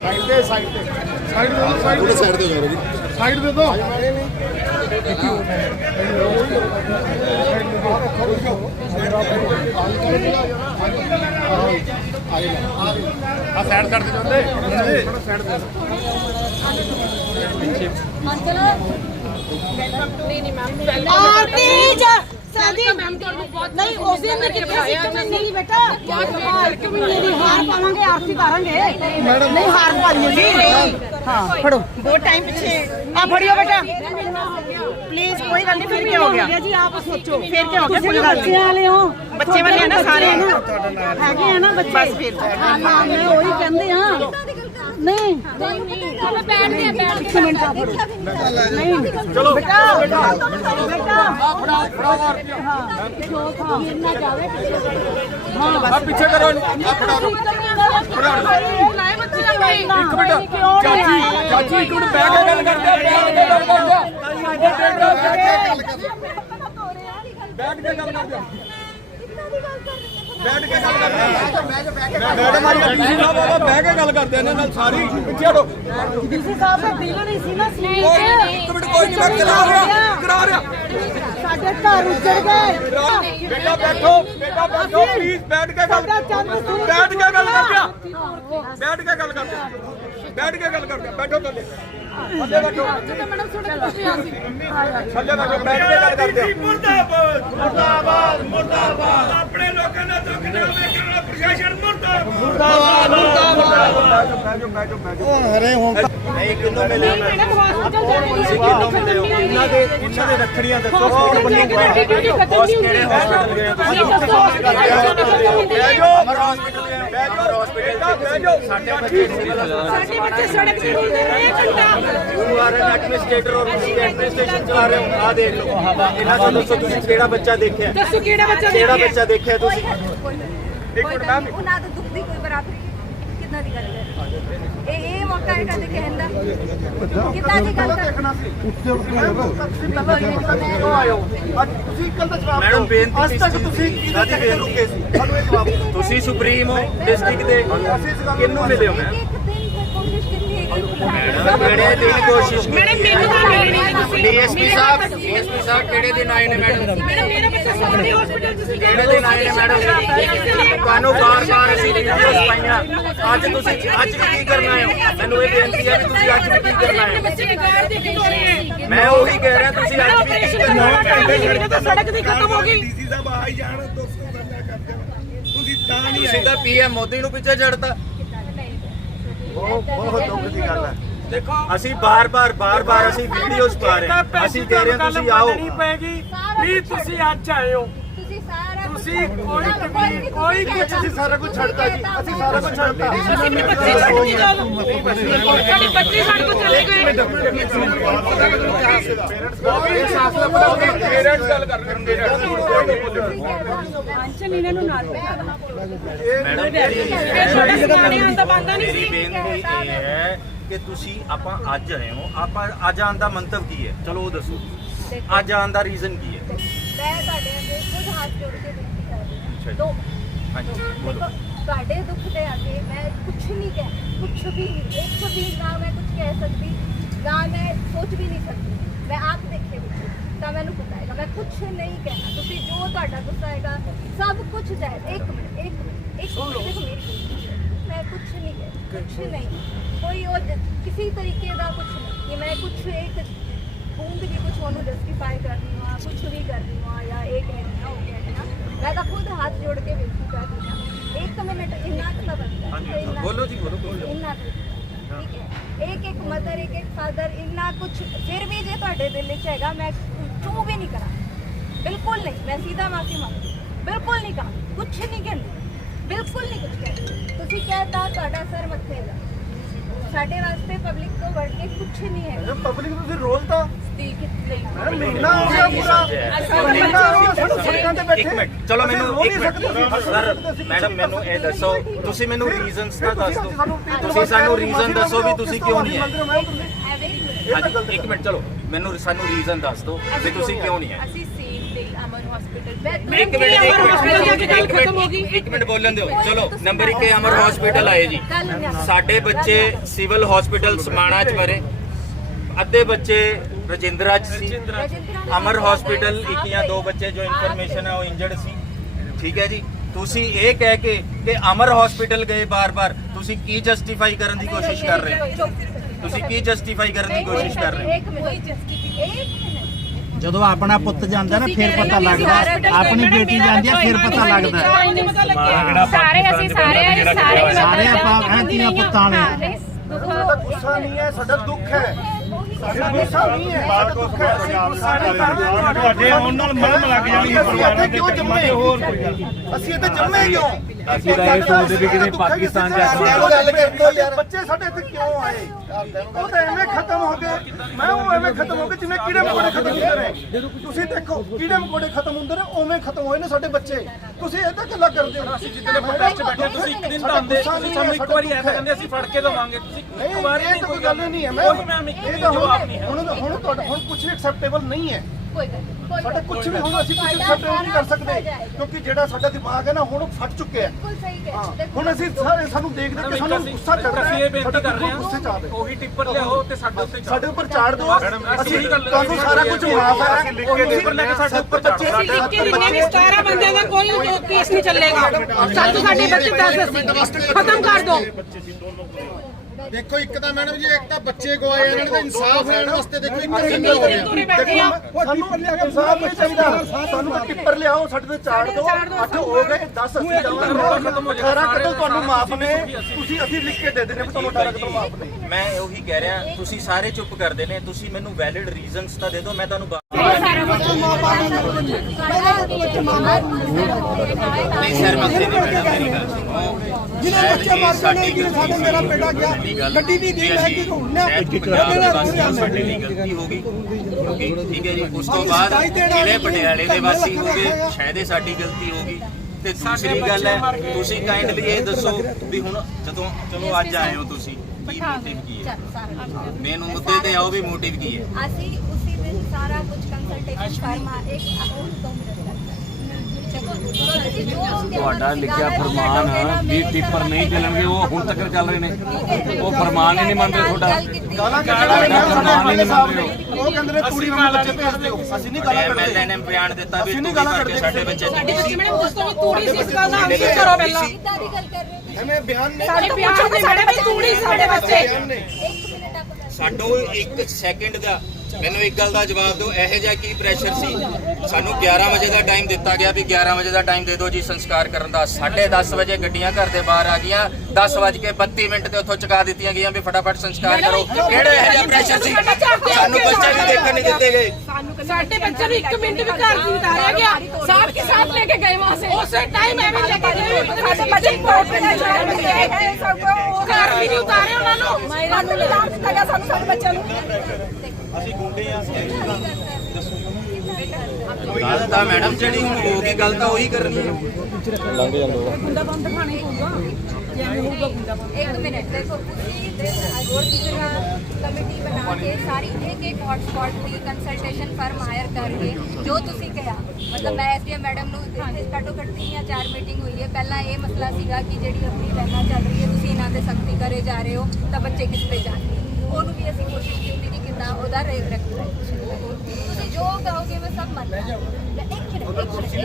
Side ਤੇ side ਤੇ। Side ਦੇ ਦਿਓ ਸਾਈਡ ਉਹਦੇ ਸਾਈਡ ਤੇ ਜਾ ਰਹੇ ਸਾਈਡ ਦੇ ਦਿਓ ਆ ਸਾਈਡ ਕਰ ਦੇ ਜਾਂਦੇ ਥੋੜਾ ਸਾਈਡ ਦੇ ਨਹੀਂ ਨਹੀਂ ਮੈਮ ਆਰਤੀ ਜਾ ਤੁਹਾਨੂੰ ਬਹੁਤ ਨਹੀਂ ਉਸ ਦਿਨ ਨੇ ਕਿਹਾ ਸੀ? ਕਿ ਦੀ ਬੇਟਾ ਇੱਕ ਮਹੀਨੇ ਦੀ ਹਾਰ ਪਾਵਾਂਗੇ ਆਰਤੀ ਕਰਾਂਗੇ ਨਹੀਂ ਹਾਰ ਪਾਈਏ ਜੀ। ਹਾਂ ਫੜੋ। ਬਹੁਤ ਟਾਈਮ ਪਿੱਛੇ। ਆ ਫੜਿਓ ਬੇਟਾ। ਪਲੀਜ਼ ਕੋਈ ਗੱਲ ਨਹੀਂ ਫਿਰ ਕੀ ਹੋ ਗਿਆ? ਜੀ ਆਪ ਸੋਚੋ। ਫਿਰ ਕੀ ਹੋ ਗਿਆ? ਕੋਈ ਗੱਲ ਬੱਚੇ ਵਾਲੇ ਹੋ। ਬੱਚੇ ਵਾਲੇ ਆ ਨਾ ਸਾਰੇ। ਹੈਗੇ ਆ ਨਾ ਬੱਚੇ। ਬਸ ਫਿਰ। ਹਾਂ ਮੈਂ ਉਹੀ ਕਹਿੰਦੇ ਆ। ਨਹੀਂ। ਮੈਂ ਬੈਠਦੇ ਆ ਬੈਠ ਇੱਕ ਮਿੰਟ ਆ ਫੜੋ ਨਹੀਂ ਚਲੋ ਬੇਟਾ। ਬੇਟਾ ਆ ਪਿੱਛੇ ਕਰੋ ਇਹਨੂੰ। ਆ ਫੜਾ ਦਿਓ ਲਾਏ ਬੱਚੇ ਆਪਣੇ ਇੱਕ ਮਿੰਟ। ਚਾਚੀ ਚਾਚੀ ਇੱਕ ਮਿੰਟ। ਬਹਿ ਕੇ ਗੱਲ ਕਰਦੇ ਆ। ਬਹਿ ਕੇ ਗੱਲ ਕਰਦੇ ਆ। ਬੈਠ ਕੇ ਗੱਲ ਕਰਦੇ ਆ। ਬੈਠ ਕੇ ਗੱਲ ਕਰਦੇ ਆ। ਮੈਡਮ ਆਈ ਡੀਸੀ ਸਾਹਿਬ ਬਾਬਾ ਬਹਿ ਕੇ ਗੱਲ ਕਰਦੇ ਆ ਇਹਨਾਂ ਨਾਲ ਸਾਰੀ। ਪਿੱਛੇ ਹਟੋ। ਡੀਸੀ ਸਾਹਿਬ ਦਾ ਦਿਲ ਨਹੀਂ ਸੀ ਨਾ ਸੀ। ਇੱਕ ਮਿੰਟ ਕੋਈ ਨਹੀਂ ਮੈਂ ਕਰਾ ਰਿਹਾ। ਕਰਾ ਰਿਹਾ। ਸਾਡੇ ਘਰ ਉੱਜੜ ਗਏ। ਬੇਟਾ ਬੈਠੋ ਬੇਟਾ ਬੈਠੋ ਪਲੀਜ਼ ਬੈਠ ਕੇ ਗੱਲ ਬੈਠ ਕੇ ਗੱਲ ਕਰਦੇ ਆ। ਬੈਠ ਕੇ ਗੱਲ ਕਰਦੇ ਆ। ਬੈਠ ਕੇ ਗੱਲ ਕਰਦੇ ਆ। ਬੈਠੋ ਥੱਲੇ। ਥੱਲੇ ਬੈਠੋ। ਮੈਡਮ ਕੋਲ ਵੀ ਆ ਸੀ ਥੱਲੇ ਬੈਠੋ ਬੈਠ ਕੇ ਗੱਲ ਕਰਦੇ ਆ। ਮੁਰਦਾਬਾਦ ਮੁਰਦਾਬਾਦ ਮੁਰਦਾਬਾਦ। ਆਪਣੇ ਲੋਕਾਂ ਦਾ ਦੁੱਖ ਨਾ ਵੇਖਣ ਵਾਲਾ ਪ੍ਰਸ਼ਾਸਨ ਮੁਰਦਾਬਾਦ ਬੈਠੋ ਹਰੇ ਹੁਣ ਨਹੀਂ ਕਿੰਨੋਂ ਮਿਲੇ ਮੈਡਮ ਹਸਪੀਟਲ ਜਾ ਰਹੇ ਤੁਸੀਂ ਕਿੰਨੋਂ ਮਿਲੇ ਹੋ ਇਹਨਾਂ ਦੇ ਇਹਨਾਂ ਦੇ ਰੱਖੜੀਆਂ ਦੱਸੋ ਕੌਣ ਬਣੂਗਾ ਡਿਊਟੀ ਖਤਮ ਨਹੀਂ ਕਿਹੜੇ ਹਸਪੀਟਲ ਗਏ ਤੁਸੀਂ ਜਾਓ ਸਾਡੇ ਬੱਚੇ ਸੜਕ ਤੇ ਰੁਲਦੇ ਰਹੇ ਘੰਟਾ ਯੂ ਆਰ ਐਨ ਐਡਮਿਨਿਸਟ੍ਰੇਟਰ ਔਰ ਐਡਮਿਨਿਸਟ੍ਰੇਸ਼ਨ ਚਲਾ ਰਹੇ ਹੋ ਆ ਦੇਖ ਲਓ ਇਹਨਾਂ ਤੋਂ ਦੱਸੋ ਤੁਸੀਂ? ਕਿਹੜਾ ਬੱਚਾ ਦੇਖਿਆ ਦੱਸੋ ਕਿਹੜਾ ਬੱਚਾ ਕਿਹੜਾ ਬੱਚਾ ਦੇਖਿਆ ਤੁਸੀਂ ਇੱਕ ਮਿੰਟ ਮੈਮ। ਉਹਨਾਂ ਦੇ ਦੁੱਖ ਦੀ ਕੋਈ ਬਰਾਬਰੀ ਦੀ ਗੱਲ ਹੈ ਇਹ ਇਹ ਮੌਕਾ ਹੈ ਕਦੇ ਕਹਿਣ ਦਾ। ਕਿੰਨਾ ਦੀ ਗੱਲ ਕਰ ਤੁਸੀਂ ਕੱਲ ਦਾ ਜਵਾਬ ਮੈਡਮ ਬੇਨਤੀ ਅੱਜ ਕਿਸ ਤੱਕ ਚੀਜ਼ ਤੁਸੀਂ ਦੀ? ਕਿਹਦੇ ਕਾਹਦੀ ਤੱਕ ਬੇਨਤੀ? ਰੁਕੇ ਸੀ? ਸਾਨੂੰ ਇਹ ਜਵਾਬ ਦਿਓ। ਤੁਸੀਂ ਸੁਪਰੀਮ ਹੋ ਡਿਸਟ੍ਰਿਕਟ ਦੇ। ਕਿੰਨੂੰ ਮਿਲੇ ਹੋ ਮੈਂ ਕੋਸ਼ਿਸ਼ ਕੀਤੀ ਹੈ ਕਿ ਮੈਡਮ ਮੈਡਮ ਮੈਨੂੰ ਡੀਐਸਪੀ ਸਾਹਿਬ ਡੀਐਸਪੀ ਸਾਹਿਬ ਕਿਹੜੇ ਦਿਨ ਆਏ ਨੇ ਮੈਡਮ? ਮੈਡਮ ਮੇਰਾ ਬੱਚਾ ਸਾਡੀ ਹਸਪੀਟਲ ਤੁਸੀਂ ਕਿਹੜੇ ਦਿਨ ਆਏ ਨੇ ਮੈਡਮ? ਤੁਹਾਨੂੰ ਬਾਰ-ਬਾਰ ਅਸੀਂ ਵੀਡੀਓਜ਼ ਪਾਈਆਂ। ਅੱਜ ਤੁਸੀਂ ਅੱਜ ਵੀ ਕੀ ਕਰਨਾ ਹੈ? ਮੈਨੂੰ ਇਹ ਬੇਨਤੀ ਹੈ ਵੀ ਤੁਸੀਂ ਅੱਜ ਵੀ ਕੀ ਕਰਨਾ ਹੈ? ਬੱਚੇ ਕਾਰ ਦੇ ਕੇ ਰਹੇ ਹੈ ਮੈਂ ਉਹੀ ਕਹਿ ਰਿਹਾ ਤੁਸੀਂ ਅੱਜ ਵੀ ਕੀ ਕਰਨਾ ਹੈ? ਸੜਕ ਦੀ ਖਤਮ ਹੋ ਗਈ ਡੀਸੀ ਸਾਹਿਬ ਆ ਹੀ ਜਾਣ 200 ਬੰਦਾ ਕਰਦੇ। ਤੁਸੀਂ ਤਾਂ ਨਹੀਂ ਤਾਂ ਪੀਐਮ ਮੋਦੀ ਨੂੰ ਪਿੱਛੇ ਛੱਡਤਾ ਬਹੁਤ ਦੁੱਖ ਦੀ ਗੱਲ ਹੈ। ਦੇਖੋ ਅਸੀਂ ਬਾਰ-ਬਾਰ ਬਾਰ-ਬਾਰ ਅਸੀਂ ਵੀਡੀਓਜ਼ ਪਾ ਰਹੇ ਹਾਂ। ਅਸੀਂ ਕਹਿ ਰਹੇ ਹਾਂ ਤੁਸੀਂ ਆਓ। ਨਹੀਂ ਪੈਗੀ ਵੀ ਤੁਸੀਂ ਅੱਜ ਆਏ ਹੋ। ਤੁਸੀਂ ਸਾਰਾ ਤੁਸੀਂ ਕੋਈ। ਤਕਲੀਫ ਕੋਈ ਕੁਝ ਅਸੀਂ ਸਾਰਾ ਕੁਝ ਛੱਡਤਾ ਜੀ। ਅਸੀਂ ਸਾਰਾ ਕੁਝ ਛੱਡਤਾ। ਅਸੀਂ ਆਪਣੇ ਬੱਚੇ ਛੱਡ ਕੇ ਜਾਓ ਸਾਡੇ ਬੱਚੇ ਸਾਡੇ ਕੋਲ ਚਲੇ ਗਏ। ਪੇਰੈਂਟਸ ਗੱਲ ਕਰ ਰਹੇ ਨੇ ਕੋਈ ਨਹੀਂ ਬੋਲੋ ਅੰਚਨ ਇਹਨਾਂ ਨੂੰ ਨਾਲ ਮੈਡਮ ਸਾਡਾ ਸਿਆਣੇ ਆਉਣ ਦਾ ਬੰਦਾ ਨਹੀਂ ਮੇਰੀ ਸੀ ਬੇਨਤੀ ਇਹ ਹੈ ਕਿ ਤੁਸੀਂ ਆਪਾਂ ਅੱਜ ਆਏ ਹੋ। ਆਪਾਂ ਅੱਜ ਆਉਣ ਦਾ ਮੰਤਵ ਕੀ ਹੈ? ਚਲੋ ਉਹ ਦੱਸੋ। ਅੱਜ ਆਉਣ ਦਾ ਰੀਜ਼ਨ ਕੀ ਹੈ? ਮੈਂ ਤੁਹਾਡੇ ਅੱਗੇ ਖੁਦ ਹੱਥ ਜੋੜ ਕੇ ਬੇਨਤੀ ਕਰਦੀ ਹਾਂ। ਦੋ। ਹਾਂਜੀ ਬੋਲੋ। ਦੇਖੋ ਤੁਹਾਡੇ ਦੁੱਖ ਦੇ ਅੱਗੇ ਮੈਂ ਕੁਝ ਨਹੀਂ ਕਹਿ ਕੁਝ ਵੀ ਨਹੀਂ ਇੱਕ ਵੀ ਨਾ ਮੈਂ ਕੁਝ ਕਹਿ ਸਕਦੀ ਨਾ ਮੈਂ ਸੋਚ ਵੀ ਨਹੀਂ ਸਕਦੀ। ਮੈਂ ਆਪ ਦੇਖੇ ਵਿੱਚ ਤਾਂ ਮੈਨੂੰ ਪਤਾ ਹੈਗਾ ਮੈਂ ਕੁਝ ਨਹੀਂ ਕਹਿਣਾ। ਤੁਸੀਂ ਜੋ ਤੁਹਾਡਾ ਗੁੱਸਾ ਹੈਗਾ ਸਭ ਕੁਝ ਜਾਏ ਇੱਕ ਮਿੰਟ ਇੱਕ ਮਿੰਟ ਇੱਕ ਮਿੰਟ ਦੇਖੋ ਮੇਰੀ ਬੇਨਤੀ ਹੈ। ਮੈਂ ਕੁਝ ਨਹੀਂ ਕਹਿ ਕੁਝ ਨਹੀਂ। ਕੋਈ ਉਹ ਕਿਸੇ ਤਰੀਕੇ ਦਾ ਕੁਝ ਨਹੀਂ ਕਿ ਮੈਂ ਕੁਝ ਇੱਕ ਬੂੰਦ ਵੀ ਕੁਝ ਉਹਨੂੰ ਜਸਟੀਫਾਈ ਕਰ ਹਾਂ ਕੁਝ ਵੀ ਕਰ ਹਾਂ ਜਾਂ ਇੱਕ ਮਿੰਟ ਨਾ ਹੋ ਗਿਆ ਹੈ। ਨਾ ਮੈਂ ਤਾਂ ਖੁਦ ਹੱਥ ਜੋੜ ਕੇ ਬੇਨਤੀ ਕਰ ਰਹੀ ਹਾਂ। ਇੱਕ ਮਿੰਟ ਇੰਨਾ ਕੁ ਤਾਂ ਇੰਨਾ- ਬੋਲੋ ਜੀ, ਬੋਲੋ, ਬੋਲੋ। ਇੰਨਾ ਕੁ, ਠੀਕ ਹੈ। ਇੱਕ ਇੱਕ ਮਦਰ ਇੱਕ ਇੱਕ ਫਾਦਰ ਇੰਨਾ ਕੁਝ ਫਿਰ ਵੀ ਜੇ ਤੁਹਾਡੇ ਦਿਲ ਵਿੱਚ ਹੈਗਾ ਮੈਂ ਚੂ ਵੀ ਨਹੀਂ ਕਰਾਂ। ਬਿਲਕੁਲ ਨਹੀਂ। ਮੈਂ ਸੀਧਾ ਮਾਫੀ ਮੰਗਦੀ ਬਿਲਕੁਲ ਨਹੀਂ ਕਹਾਂ ਕੁਝ ਨਹੀਂ ਕਹਿੰਦੀ। ਬਿਲਕੁਲ ਨਹੀਂ ਕੁਝ ਕਹਿੰਦੀ। ਤੁਸੀਂ ਕਹਿਤਾ ਤੁਹਾਡਾ ਸਰ ਮੱਥੇ ਦਾ। ਸਾਡੇ ਵਾਸਤੇ ਪਬਲਿਕ ਤੋਂ ਵੱਧ ਕੇ ਕੁਝ ਨਹੀਂ ਹੈ ਪਬਲਿਕ ਨੂੰ ਤੁਸੀਂ ਰੋਲ ਤਾਂ ਸਟੀਲ ਕਿੱਥੇ ਮੈਡਮ ਮਹੀਨਾ ਹੋ ਗਿਆ ਪੂਰਾ। ਮਹੀਨਾ ਹੋ ਗਿਆ ਸਾਨੂੰ ਸੜਕਾਂ ਤੇ ਬੈਠੇ। ਇੱਕ ਮਿੰਟ। ਚਲੋ ਅਸੀਂ ਮੈਨੂੰ ਰੋ ਇੱਕ ਨਹੀਂ ਮਿੰਟ। ਸਕਦੇ ਸੀ, ਸਰ ਮੈਡਮ ਮੈਨੂੰ ਇਹ ਦੱਸੋ ਤੁਸੀਂ ਮੈਨੂੰ ਰੀਜ਼ਨਸ ਤਾਂ ਦੱਸ ਦਿਓ। ਸਾਨੂੰ- ਤੁਸੀਂ ਸਾਨੂੰ ਰੀਜ਼ਨ ਦੱਸੋ ਵੀ ਤੁਸੀਂ ਕਿਉਂ ਨਹੀਂ ਆਏ? ਐਵੇਂ ਹੀ ਹਾਂਜੀ ਇੱਕ ਮਿੰਟ ਚਲੋ। ਮੈਨੂੰ ਸਾਨੂੰ ਰੀਜ਼ਨ ਦੱਸ ਦਿਓ ਵੀ ਤੁਸੀਂ ਕਿਉਂ ਨਹੀਂ ਆਏ? ਅਸੀਂ ਸੇਮ ਡੇ ਅਮਰ ਇੱਕ ਮਿੰਟ ਜੀ, ਇੱਕ ਮਿੰਟ ਇੱਕ ਮਿੰਟ ਇੱਕ ਮਿੰਟ ਬੋਲਣ ਦਿਓ। ਚਲੋ ਨੰਬਰ 1 ਅਮਰ ਹਸਪੀਟਲ ਆਏ ਜੀ। ਸਾਡੇ ਬੱਚੇ ਸਿਵਲ ਹਸਪੀਟਲ ਸਮਾਣਾ ਚ ਮਰੇ ਅੱਧੇ ਬੱਚੇ ਰਜਿੰਦਰਾ ਚ ਸੀ। ਅਮਰ ਹਸਪੀਟਲ ਇੱਕ ਜਾਂ ਦੋ ਬੱਚੇ ਜੋ ਇਨਫੋਰਮੇਸ਼ਨ ਹੈ ਉਹ ਇੰਜਰਡ ਸੀ। ਠੀਕ ਹੈ ਜੀ। ਤੁਸੀਂ ਇਹ ਕਹਿ ਕੇ ਕਿ ਅਮਰ ਹਸਪੀਟਲ ਗਏ ਬਾਰ-ਬਾਰ ਤੁਸੀਂ ਕੀ ਜਸਟੀਫਾਈ ਕਰਨ ਦੀ ਕੋਸ਼ਿਸ਼ ਕਰ ਰਹੇ ਹੋ? ਤੁਸੀਂ ਕੀ ਜਸਟੀਫਾਈ ਕਰਨ ਦੀ ਕੋਸ਼ਿਸ਼ ਕਰ ਰਹੇ ਹੋ? ਜਦੋਂ ਆਪਣਾ ਪੁੱਤ ਜਾਂਦਾ ਨਾ ਫਿਰ ਪਤਾ ਲੱਗਦਾ। ਆਪਣੀ ਬੇਟੀ ਜਾਂਦੀ ਹੈ ਫਿਰ ਪਤਾ ਲੱਗਦਾ। ਸਾਰੇ ਅਸੀਂ ਸਾਰੇ ਸਾਰੇ ਸਾਰੇ ਆਪਾਂ ਧੀਆਂ ਪੁੱਤਾਂ ਨੇ ਗੁੱਸਾ ਨਹੀਂ ਹੈ ਸਾਡਾ ਦੁੱਖ ਹੈ। ਸਾਡਾ ਗੁੱਸਾ ਨਹੀਂ ਹੈ ਸਾਡਾ ਦੁੱਖ ਹੈ। ਤੁਹਾਡੇ ਆਉਣ ਨਾਲ ਮਰਮ ਲੱਗ ਜਾਣੀ ਅਸੀਂ ਇੱਥੇ ਕਿਉਂ ਜੰਮੇ? ਹੋਰ ਕੋਈ ਗੱਲ ਅਸੀਂ ਇੱਥੇ ਜੰਮੇ ਕਿਉਂ? ਅਸੀਂ ਤਾਂ ਇਹ ਸੋਚਦੇ ਵੀ ਕਿਤੇ ਪਾਕਿਸਤਾਨ ਜਾ ਕੇ ਬੱਚੇ ਸਾਡੇ ਇੱਥੇ ਕਿਉਂ ਆਏ? ਉਹ ਤਾਂ ਐਵੇਂ ਖਤਮ ਹੋ ਗਏ। ਮੈਂ ਉਹ ਐਵੇਂ ਖਤਮ ਹੋ ਗਏ ਜਿਵੇਂ ਕੀੜੇ ਮਕੌੜੇ ਖਤਮ ਹੁੰਦੇ ਨੇ। ਤੁਸੀਂ ਦੇਖੋ ਕੀੜੇ ਮਕੌੜੇ ਖਤਮ ਹੁੰਦੇ ਨੇ ਉਵੇਂ ਖਤਮ ਹੋਏ ਨੇ ਸਾਡੇ ਬੱਚੇ। ਤੁਸੀਂ ਇਹ ਤਾਂ ਗੱਲਾਂ ਕਰਦੇ ਹੋ। ਅਸੀਂ ਜਿੱਦਲੇ ਪ੍ਰੋਟੈਸਟ ਬੈਠੇ ਤੁਸੀਂ ਇੱਕ ਦਿਨ ਤਾਂ ਤੁਸੀਂ ਸਾਨੂੰ ਇੱਕ ਵਾਰੀ ਐਂ ਕਹਿੰਦੇ ਅਸੀਂ ਫੜ ਕੇ ਦਵਾਂਗੇ। ਤੁਸੀਂ ਇੱਕ ਵਾਰੀ ਤਾਂ ਕੋਈ ਗੱਲ ਨਹੀਂ ਹੈ ਮੈਂ ਇਹ ਤਾਂ ਹੁਣ ਹੁਣ ਹੁਣ ਤੁਹਾਡਾ ਹੁਣ ਕੁਝ ਵੀ ਐਕਸੈਪਟੇਬਲ ਨਹੀਂ ਹੈ। ਕੋਈ ਗੱਲ ਨਹੀਂ, ਕੋਈ ਸਾਡਾ ਕੁਝ ਨਹੀਂ। ਵੀ ਹੁਣ ਅਸੀਂ ਕੁਝ ਐਕਸੈਪਟੇਬਲ ਨਹੀਂ ਕਰ ਸਕਦੇ ਕਿਉਂਕਿ ਜਿਹੜਾ ਸਾਡਾ ਦਿਮਾਗ ਹੈ ਨਾ ਹੁਣ ਫਟ ਚੁੱਕਿਆ ਹੈ। ਬਿਲਕੁਲ ਸਹੀ ਕਹਿ ਹਾਂ, ਦੇਖੋ, ਹੁਣ ਅਸੀਂ ਸਾਰੇ ਸਾਨੂੰ ਦੇਖ ਦੇਖ ਕੇ ਸਾਨੂੰ ਗੁੱਸਾ ਚੜ ਰਿਹਾ ਹੈ ਬੇਨਤੀ ਕਰ ਰਹੇ ਹਾਂ ਗੁੱਸੇ ਚ ਆ ਰਹੇ ਉਹੀ ਟਿੱਪਰ ਲਿਆਓ ਤੇ ਸਾਡੇ ਉੱਤੇ ਸਾਡੇ ਉੱਪਰ ਚਾੜ ਦਿਓ। ਅਸੀਂ ਤੁਹਾਨੂੰ ਸਾਰਾ ਕੁਝ ਮਾਫ ਹੈ ਲਿਖ ਕੇ ਟਿੱਪਰ ਲੈ ਕੇ ਸਾਡੇ ਉੱਪਰ ਬੱਚੇ ਕਿ ਜਿੰਨੇ ਵੀ 17 ਬੰਦਿਆਂ ਦਾ ਕੋਈ ਕੇਸ ਨਹੀਂ ਚੱਲੇਗਾ। ਸਾਨੂੰ ਸਾਡੇ ਬੱਚੇ ਦੱਸ ਅਸੀਂ। ਖਤਮ ਕਰ ਦੋ। ਦੇਖੋ ਇੱਕ ਤਾਂ ਮੈਡਮ ਜੀ ਇੱਕ ਤਾਂ ਬੱਚੇ ਗਵਾਏ ਇਹਨਾਂ ਦਾ ਇਨਸਾਫ ਲੈਣ ਵਾਸਤੇ ਦੇਖੋ ਇੱਕ ਚੰਗਾ ਹੋ ਰਿਹਾ ਤੁਰੇ ਬੈਠੇ ਆ। ਸਾਨੂੰ ਇਨਸਾਫ ਨਹੀਂ ਚਾਹੀਦਾ ਸਾਨੂੰ ਤਾਂ ਟਿੱਪਰ ਲਿਆਓ ਸਾਡੇ ਤੇ ਚਾੜ ਦਿਓ। ਅੱਠ ਹੋ ਗਏ 10 ਅਸੀਂ ਜਾਵਾਂਗੇ। 18 ਕਤਲ ਤੁਹਾਨੂੰ ਮਾਫ ਨੇ। ਤੁਸੀਂ ਅਸੀਂ ਲਿਖ ਕੇ ਦੇ ਦੇਣੇ ਵੀ ਤੁਹਾਨੂੰ 18 ਕਤਲ ਮਾਫ ਨੇ ਮੈਂ ਉਹੀ ਕਹਿ ਰਿਹਾ ਤੁਸੀਂ ਸਾਰੇ ਚੁੱਪ ਕਰਦੇ ਨੇ ਤੁਸੀਂ ਮੈਨੂੰ ਵੈਲਿਡ ਰੀਜ਼ਨਸ ਤਾਂ ਦੇ ਦਿਓ ਮੈਂ ਤੁਹਾਨੂੰ ਨਹੀਂ ਸਰ ਮਸਲੇ ਨਹੀਂ ਮੈਡਮ ਮੇਰੀ ਗੱਲ ਸੁਣੋ ਜਿਹਨੇ ਬੱਚੇ ਮਾਰ ਸਾਡੀ ਗਲਤੀ ਮੇਰਾ ਬੇਟਾ ਗਿਆ ਗੱਡੀ ਵੀ ਗਈ ਲੈ ਕੇ ਘੁੰਮਣਾ ਪੰਜਾਬ ਦੇ ਗਲਤੀ ਹੋ ਗਈ ਠੀਕ ਹੈ ਜੀ ਉਸ ਤੋਂ ਬਾਅਦ ਜਿਹੜੇ ਪਟਿਆਲੇ ਦੇ ਵਾਸੀ ਹੋ ਸ਼ਾਇਦ ਇਹ ਸਾਡੀ ਗਲਤੀ ਹੋ ਗਈ ਤੇ ਦੂਸਰੀ ਗੱਲ ਹੈ ਤੁਸੀਂ ਕਾਈਂਡਲੀ ਇਹ ਦੱਸੋ ਵੀ ਹੁਣ ਜਦੋਂ ਚਲੋ ਅੱਜ ਆਏ ਹੋ ਤੁਸੀਂ ਕੀ ਮੋਟਿਵ ਕੀ ਹੈ ਮੇਨ ਮੁੱਦੇ ਤੇ ਆਓ ਵੀ ਮੋਟਿਵ ਕੀ ਹੈ ਅਸੀਂ ਉਸੇ ਦਿਨ ਸਾਰਾ ਕੁਝ ਕੰਸਲਟੇਸ਼ਨ ਫਰਮਾ ਇੱਕ ਅਕਾਊਂਟ ਤੋਂ ਤੁਹਾਡਾ ਲਿਖਿਆ ਫਰਮਾਨ ਵੀ ਟਿੱਪਰ ਨਹੀਂ ਚੱਲਣਗੇ ਉਹ ਹੁਣ ਤੱਕ ਚੱਲ ਰਹੇ ਨੇ। ਉਹ ਫਰਮਾਨ ਹੀ ਨਹੀਂ ਮੰਨਦੇ ਤੁਹਾਡਾ। ਗਾਲਾਂ ਨਹੀਂ ਰਹੇ ਹੋ? ਉਹ ਕਹਿੰਦੇ ਨੇ ਕੁੜੀ ਨੂੰ ਬੱਚੇ ਭੇਜ ਦਿਓ ਅਸੀਂ ਨਹੀਂ ਗਾਲਾਂ ਕੱਢਦੇ। ਐਮਐਲਏ ਨੇ ਬਿਆਨ ਦਿੱਤਾ ਵੀ ਅਸੀਂ ਨਹੀਂ ਤੂੰ ਗਾਲਾਂ ਕਰਕੇ ਕੱਢਦੇ। ਸਾਡੇ ਬੱਚੇ ਸਾਡੇ ਬੱਚੇ ਮੈਡਮ ਵੀ ਤੂੜੀ ਸੀ ਇਸ ਗੱਲ ਦਾ ਕਰੋ ਪਹਿਲਾਂ। ਕਿੱਦਾਂ ਦੀ ਗੱਲ ਕਰ ਰਹੇ ਹੋ ਐਵੇਂ ਬਿਆਨ ਨਹੀਂ ਸਾਡੇ ਪਿਆਰ ਦੇ ਸਾਡੇ ਬੱਚੇ ਤੂੜੀ ਸਾਡੇ ਬੱਚੇ। ਮਿੰਟ ਸਾਡੋ ਇੱਕ ਸੈਕਿੰਡ ਦਾ ਮੈਨੂੰ ਇੱਕ ਗੱਲ ਦਾ ਜਵਾਬ ਦਿਓ ਇਹੋ ਜਿਹਾ ਕੀ ਪ੍ਰੈਸ਼ਰ ਸੀ? ਸਾਨੂੰ 11 ਵਜੇ ਦਾ ਟਾਈਮ ਦਿੱਤਾ ਗਿਆ ਵੀ 11 ਵਜੇ ਦਾ ਟਾਈਮ ਦੇ ਦਿਓ ਜੀ ਸੰਸਕਾਰ ਕਰਨ ਦਾ। 10:30 ਵਜੇ ਗੱਡੀਆਂ ਘਰ ਦੇ ਬਾਹਰ ਆ ਗਈਆਂ 10 ਵਜੇ ਕੇ 32 ਮਿੰਟ ਤੇ ਉੱਥੋਂ ਚੁਕਾ ਦਿੱਤੀਆਂ ਗਈਆਂ ਵੀ ਫਟਾਫਟ ਸੰਸਕਾਰ ਕਰੋ। ਕਿਹੜਾ ਇਹੋ ਜਿਹਾ ਪ੍ਰੈਸ਼ਰ ਸੀ? ਸਾਨੂੰ ਬੱਚੇ ਵੀ ਦੇਖਣ ਨਹੀਂ ਦਿੱਤੇ ਗਏ। ਸਾਡੇ ਬੱਚੇ ਨੂੰ 1 ਮਿੰਟ ਵੀ ਘਰ ਨਹੀਂ ਉਤਾਰਿਆ ਗਿਆ। ਸਾਥ ਕੇ ਸਾਥ ਲੈ ਕੇ ਗਏ ਵਹਾਂ ਸੇ ਉਸੇ ਟਾਈਮ ਐਵੇਂ ਲੈ ਕੇ ਗਏ ਸਾਡੇ ਬੱਚੇ ਕੋਰਟ ਤੇ ਲੈ ਗਏ ਘਰ ਵੀ ਨਹੀਂ ਉਤਾਰੇ ਉਹਨਾਂ ਨੂੰ। ਸਾਨੂੰ ਨਿਲਾਮ ਦਿੱਤਾ ਗਿਆ ਸਾਨੂੰ ਸਾਡੇ ਬੱਚਿਆਂ ਨੂੰ। ਗੱਲ ਤਾਂ ਮੈਡਮ ਜਿਹੜੀ ਹੁਣ ਹੋ ਗਈ ਗੱਲ ਤਾਂ ਉਹੀ ਕਰਨੀ ਹੈ। ਗੁੰਡਾ ਬੰਦ ਖਾਣੇ ਪਊਗਾ। ਇੱਕ ਮਿੰਟ ਦੇਖੋ ਤੁਸੀਂ ਹੋਰ ਜਿਹੜਾ ਕਮੇਟੀ ਬਣਾ ਕੇ ਸਾਰੀ ਇੱਕ ਇੱਕ ਹੌਟਸਪੌਟ ਦੀ ਕੰਸਲਟੇਸ਼ਨ ਫਰਮ ਹਾਇਰ ਕਰਕੇ ਜੋ ਤੁਸੀਂ ਕਿਹਾ ਮਤਲਬ ਮੈਂ ਐਸਡੀਐਮ ਮੈਡਮ ਨੂੰ ਇੱਥੇ ਘੱਟੋ ਘੱਟ ਤਿੰਨ ਜਾਂ ਚਾਰ ਮੀਟਿੰਗ ਹੋਈ ਹੈ। ਪਹਿਲਾਂ ਇਹ ਮਸਲਾ ਸੀਗਾ ਕਿ ਜਿਹੜੀ ਆਪਣੀ ਵੈਨਾਂ ਚੱਲ ਰਹੀ ਹੈ ਤੁਸੀਂ ਇਹਨਾਂ ਦੇ ਸਖਤੀ ਕਰੇ ਜਾ ਰਹੇ ਹੋ ਤਾਂ ਬੱਚੇ ਕਿਸ ਤੇ ਜਾਣਗੇ? ਉਹਨੂੰ ਵੀ ਅਸੀਂ ਕੋਸ਼ਿਸ਼ ਕੀਤੀ ਕਿ ਕਿੱਦਾਂ ਉਹਦਾ ਕਰੀਏ। ਤੁਸੀਂ ਜੋ ਕਹੋਗੇ ਮੈਂ ਸਭ ਮੰਨਦਾ। ਇੱਕ ਮਿੰਟ